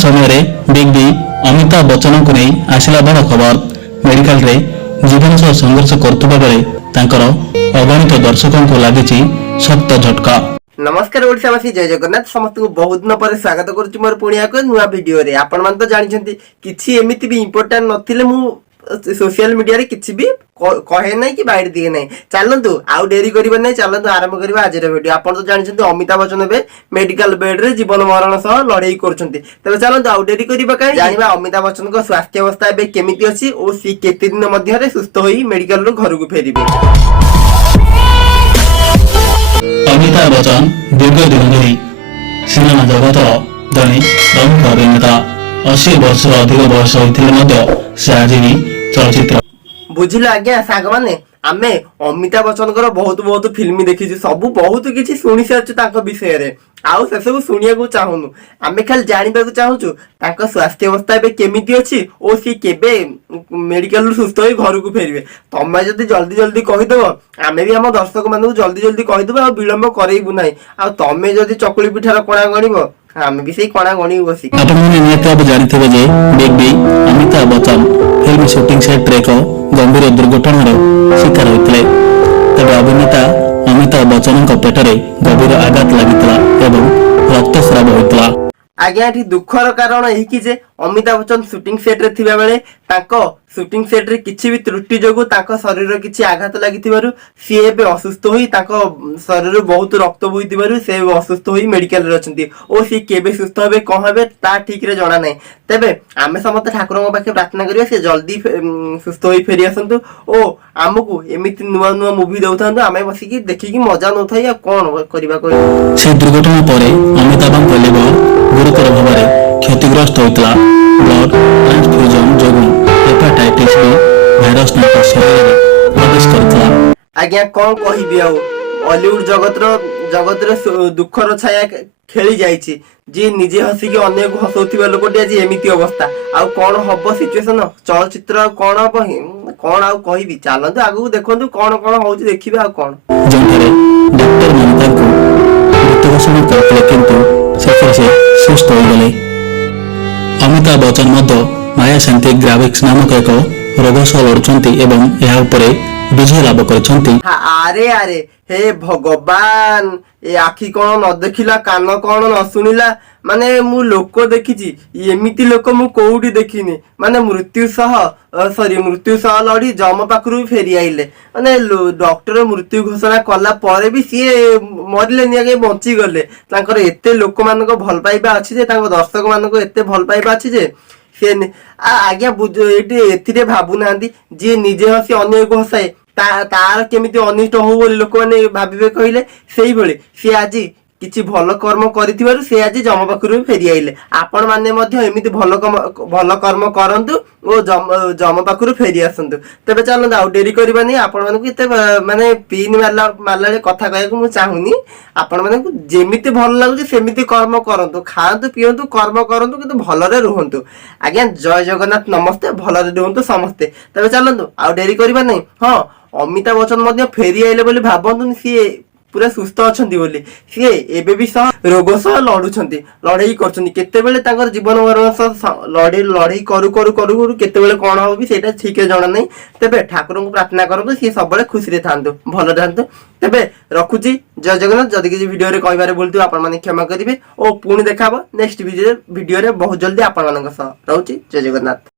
समय big B Amitabh Bachchan को नहीं आसला बड़ खबर। मेडिकल रे जीवन सह संघर्ष करतुबा बेले तांकर अगणित दर्शकों को लागिछि सख्त झटका। नमस्कार ओडिशावासी, जय जगन्नाथ। समस्त को बहुत दिन पर स्वागत करुछि मोर पुणिया को नुआ वीडियो रे। आपण मान तो जानिछंती किछि एमिति भी इंपोर्टेंट नथिले मु सोशल मीडिया रे किछि भी कहे नै कि बाइट दिए नै। चलंतु आउ डेरी करिबा नै, चलंतु आरंभ करिबा आज रे वीडियो। आपण तो जानिछंती अमिताभ बच्चन बे मेडिकल बेड रे जीवन मरण सह लड़ाई करछंती। तबे चलंतु आउ डेरी करिबा काई जानिबा अमिताभ बच्चन को स्वास्थ्य अवस्था बे केमिति अछि ओ सी केते दिन मध्ये रे सुस्थ होई मेडिकल रो घर को फेरिबे। अमिताभ बच्चन दीर्घ दिन धरी सिनेमा जगतर जड़े प्रमुख अभिनेता। 80 वर्ष अधिक बयस होते से आज भी चलचित्र बुझिले आज्ञा सांग माने आमे अमिताभ बच्चन को बहुत फिल्म देखी, सब बहुत किसी शुणी सारी विषय रे। आउ से सब शुणिया को चाहूनु, आमे खाली जानिबा को चाहूछु तांका स्वास्थ्य अवस्था बे केमिति अछि ओ सी केबे मेडिकल रु सुस्थ होई घर को फेरिबे। तमे जदी जल्दी जल्दी कहि दबो, आमे भी हम दर्शक मानू जल्दी जल्दी कहि दबो आ विलंब करैबु नै। आ तमे जदी चकुली पिठार कोणा गणिबो, आमे भी सेही कोणा गणी बसी। आपण माने नियत जानिथिबे जे big B Amitabh Bachchan film shooting set रे को गंभीर दुर्घटनार शिकार होते। तबे अभिनेता अमिताभ बच्चन पेटरे गभीर आघात लगी एवं रक्तस्राव होता। आज्ञा एठी दुखर कारण एही कि जे अमिताभ बच्चन शूटिंग सेट रे थिबा बेले तांको शूटिंग सेट रे किछि भी त्रुटि जोगु तांको शरीर किछि आघात लागिथिबारु सी एबे असुस्थ होई तांको शरीर बहुत रक्त बोहिथिबारु से असुस्थ होई मेडिकल रे अछंती। ओ सी केबे सुस्थ होबे कोन होबे ता ठीक रे जणा नै। तबे आमे समस्त ठाकुरଙ୍କ पाखे प्रार्थना करिया से जल्दी सुस्थ होई फेरि आसंतु ओ हमकु एमिति नुवा नुवा मूवी दउथांतु, आमे बसी कि देखि कि मजा नथाई आ कोन करिबा कोइ। से दुर्घटना परे अमिताभଙ୍କ लिवर गुरुतर भाव में क्षतिग्रस्त होता। ब्लड ट्रांसफ्यूजन जोगु हेपाटाइटिस बी भाइरस शरीर में प्रवेश करता। आज्ञा कौन कहबी आउ बॉलीवुड जगत दुखर छाया खेली जाइछि। जी निजे हसिकी अन्य को हसौथिबा लोकटी आज एमिति अवस्था। आउ कोन हबो सिचुएशन चलचित्र कोन हबो कोन आउ कहबी। चलंतु आगु देखंतु कोन कोन होउछि देखिबे। आउ कोन जोंथरे डॉक्टर माने तांको मृत्यु घोषणा करते किंतु से सुस्थ हो गले। अमिताभ बच्चन मध्य माया शांति ग्राविक्स नामक एक रोग सह लड़ुचंती एवं यह उपरे विजय लाभ करछंती। अरे अरे हे भगवान, ए आखि कोन न देखिला, कान कोन न सुनिला। माने मु लोक देखिछि, एमिति लोक मु कोउडी देखिनी। माने मृत्यु सह लड़ी जम पाखरु फेरी आइले। माने डॉक्टर मृत्यु घोषणा कला परे भी सी मरिले नि आगे बंची गले। तांकर एते लोक मानको भल पाइबा अछि जे, तांको दर्शक मानको एते भल पाइबा अछि जे से आज्ञा एथिरे भाबु नांदी जे निजे हसी अन्य को हसाए तार केमिति अनिष्ट हो बोली लोक माने भाबिबे कहिले। सेही भले से आजी किछि भल कर्म करिथिबारु से आजी जम पाखरु फेरी आइले। आपण माने मध्य एमिति भल कर्म करंतु ओ जम पाखरु फेरी आसंतु। तबे चलंतु आउ डेरी करबा नै। आपण मानकु एते माने पिन मारला कथा कहयकु मु चाहुनी। आपण मानकु जेमिति भल लागुछि सेमिति कर्म करंतु, खांतु पियंतु, कर्म करंतु, किंतु भलरे रहंतु। आज्ञा जय जगन्नाथ, नमस्ते। भलरे रहंतु समस्ते। तबे चलंतु आउ डेरी करबा नै। हां, अमिताभ बच्चन मध्य फेरी आइले बोली भाबंतु सी पूरा सुस्थ अछंती बोली। सी एबे भी सह रोग सह लड़ुछंती, लड़ाई करछंती। केतेबेले तांकर जीवन मरण सह लड़ाई करू करू करू करू केतेबेले कोन हो भी सेटा ठीक है जणा नै। तबे ठाकुर को प्रार्थना करंतु सी सबले खुशी रे थांतु, भल थांतु। तबे रखुची, जय जगन्नाथ। जदि किछि वीडियो रे कहबारे बोलतु आपण माने क्षमा करिवे ओ पुणी देखाबो नेक्स्ट वीडियो रे बहुत जल्दी आपण मानक सह। रहउची, जय जगन्नाथ।